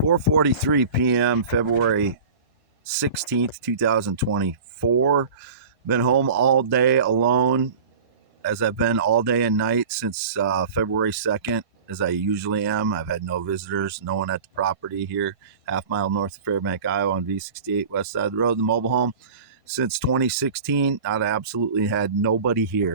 4:43 p.m. February 16th, 2024. Been home all day alone, as I've been all day and night since February 2nd, as I usually am. I've had no visitors, no one at the property here, half-mile north of Fairbank, Iowa on V68 west side of the road, the mobile home. Since 2016, I absolutely had nobody here.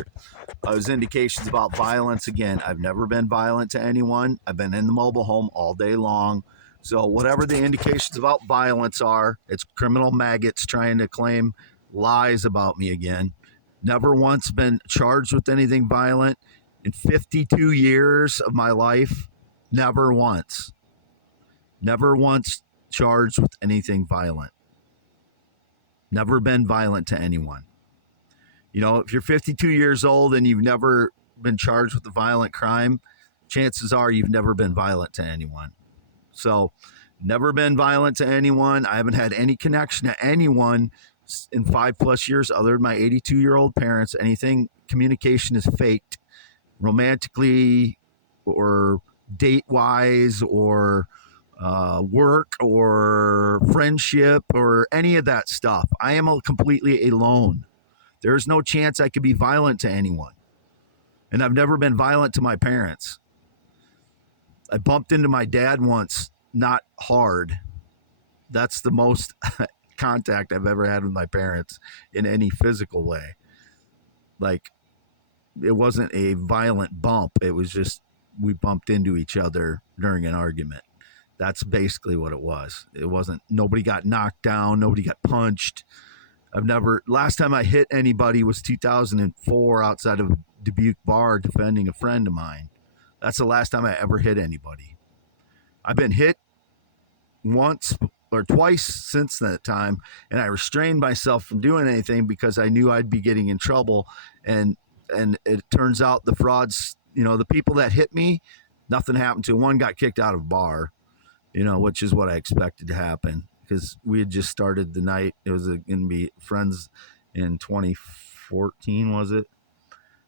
There's indications about violence. Again, I've never been violent to anyone. I've been in the mobile home all day long. So whatever the indications about violence are, it's criminal maggots trying to claim lies about me again. Never once been charged with anything violent in 52 years of my life. Never once. Never once charged with anything violent. Never been violent to anyone. You know, if you're 52 years old and you've never been charged with a violent crime, chances are you've never been violent to anyone. So, never been violent to anyone. I haven't had any connection to anyone in 5+ years other than my 82-year-old parents. Anything communication is faked, romantically or date-wise or work or friendship or any of that stuff. I am completely alone. There's no chance I could be violent to anyone. And I've never been violent to my parents. I bumped into my dad once, not hard. That's the most contact I've ever had with my parents in any physical way. Like, it wasn't a violent bump. It was just we bumped into each other during an argument. That's basically what it was. It wasn't, nobody got knocked down. Nobody got punched. Last time I hit anybody was 2004 outside of a Dubuque bar defending a friend of mine. That's the last time I ever hit anybody. I've been hit once or twice since that time, and I restrained myself from doing anything because I knew I'd be getting in trouble. And it turns out the frauds, the people that hit me, nothing happened to. One got kicked out of a bar, which is what I expected to happen because we had just started the night. It was going to be friends in 2014, was it?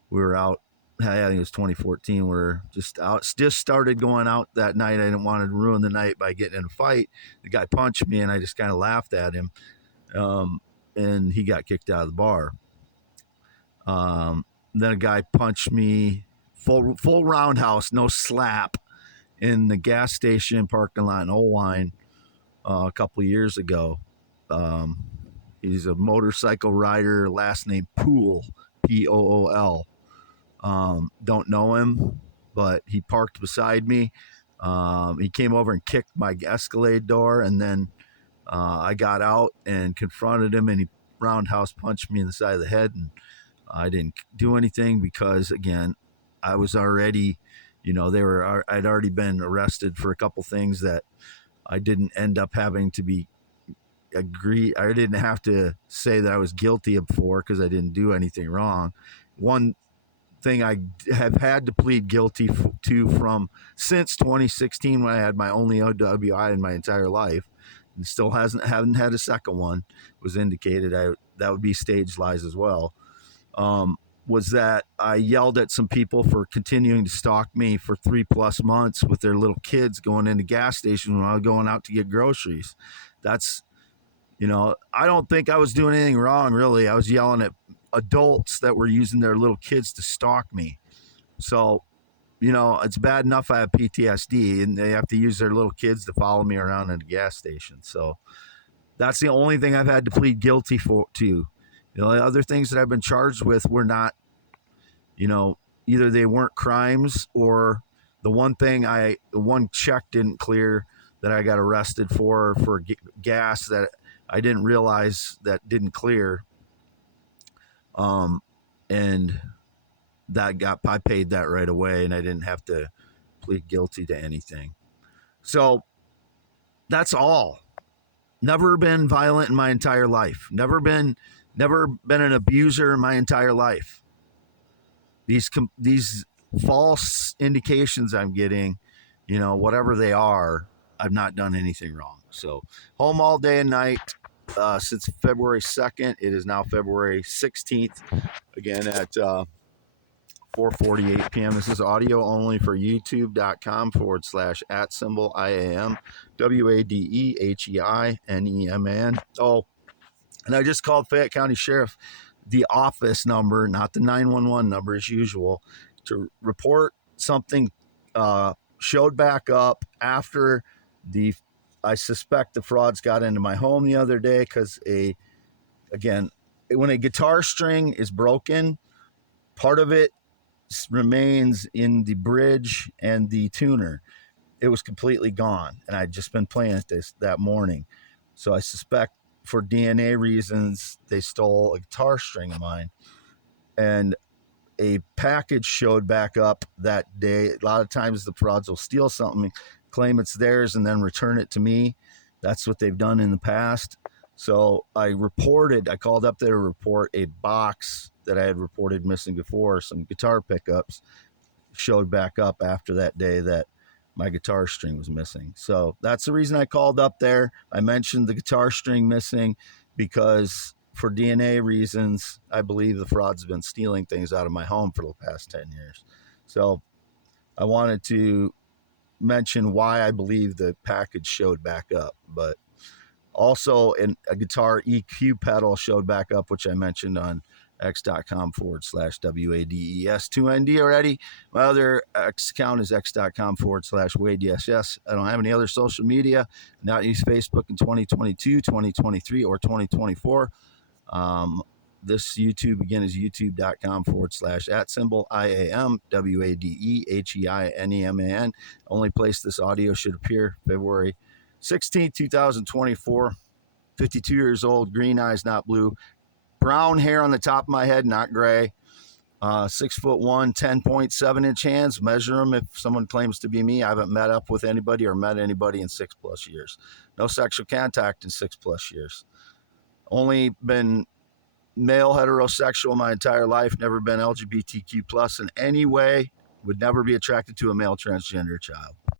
We were out. I think it was 2014. We're just started going out that night. I didn't want to ruin the night by getting in a fight. The guy punched me, and I just kind of laughed at him, and he got kicked out of the bar. Then a guy punched me, full roundhouse, no slap, in the gas station parking lot in Owine a couple of years ago. He's a motorcycle rider, last name Pool, Pool. Don't know him, but he parked beside me. He came over and kicked my Escalade door, and then I got out and confronted him, and he roundhouse punched me in the side of the head, and I didn't do anything because, again, I was already, I'd already been arrested for a couple things that I didn't end up having to agree. I didn't have to say that I was guilty of for because I didn't do anything wrong. One thing I have had to plead guilty to from since 2016 when I had my only OWI in my entire life, and still haven't had a second one, was indicated. That would be staged lies as well. Was that I yelled at some people for continuing to stalk me for 3+ months with their little kids going into gas stations when I was going out to get groceries. That's, I don't think I was doing anything wrong, really. I was yelling at adults that were using their little kids to stalk me. So, it's bad enough I have PTSD and they have to use their little kids to follow me around at a gas station. So that's the only thing I've had to plead guilty to. The other things that I've been charged with were not, either they weren't crimes, or the one check didn't clear that I got arrested for gas that I didn't realize that didn't clear. And I paid that right away, and I didn't have to plead guilty to anything. So that's all. Never been violent in my entire life. Never been an abuser in my entire life. These false indications I'm getting, whatever they are, I've not done anything wrong. So home all day and night since February 2nd. It is now February 16th. Again at 4:48 p.m. This is audio only for youtube.com/@IAM WADEHEINEMAN. Oh, and I just called Fayette County Sheriff, the office number, not the 911 number as usual, to report something showed back up after I suspect the frauds got into my home the other day because when a guitar string is broken, part of it remains in the bridge and the tuner. It was completely gone, and I'd just been playing it that morning. So I suspect for DNA reasons, they stole a guitar string of mine. And a package showed back up that day. A lot of times the frauds will steal something, claim it's theirs, and then return it to me. That's what they've done in the past. So I called up there to report a box that I had reported missing before, some guitar pickups, showed back up after that day that my guitar string was missing. So that's the reason I called up there. I mentioned the guitar string missing because for DNA reasons, I believe the frauds have been stealing things out of my home for the past 10 years. So I wanted to mention why I believe the package showed back up. But also a guitar EQ pedal showed back up, which I mentioned on x.com/WADES2ND already. My other X account is x.com/WADESS. I don't have any other social media. Not use Facebook in 2022, 2023, or 2024. This YouTube again is youtube.com/@IAM WADEHEINEMAN. Only place this audio should appear February 16th, 2024. 52 years old, green eyes, not blue. Brown hair on the top of my head, not gray. 6'1", 10.7-inch hands. Measure them if someone claims to be me. I haven't met up with anybody or met anybody in 6+ years. No sexual contact in 6+ years. Only been male heterosexual my entire life. Never been LGBTQ+ in any way. Would never be attracted to a male transgender child.